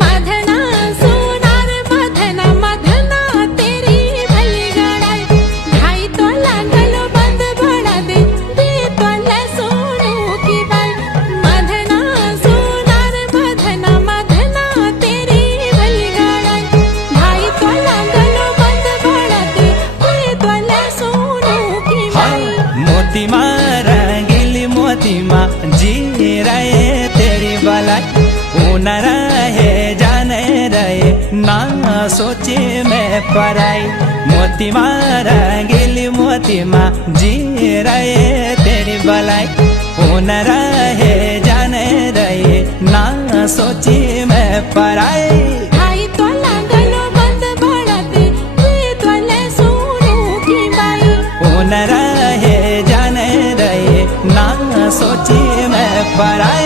मधना सोनार मधना मधना तेरी भली गड़ाई भाई तो लागलो बंद बड़ा दे तो ले सोनू की बाई। मधना सोनार मधना मधना तेरी भली गड़ाई भाई तो लागलो बंद बड़ा दे तो ले सोनू की बाई। मोती मारा गिली मोती माँ जी रहे तेरी भलाई न रहे जाने रहे ना सोचे मैं पराई। मोती मारा गिली मोती माँ जी रहे तेरी भलाई न रहे जाने रहे ना सोचे मैं पराई। भाई तो लागलो बंद बड़ा दे तो ले सोनू की बाई। न रहे जाने रहे ना सोचे मैं पराई।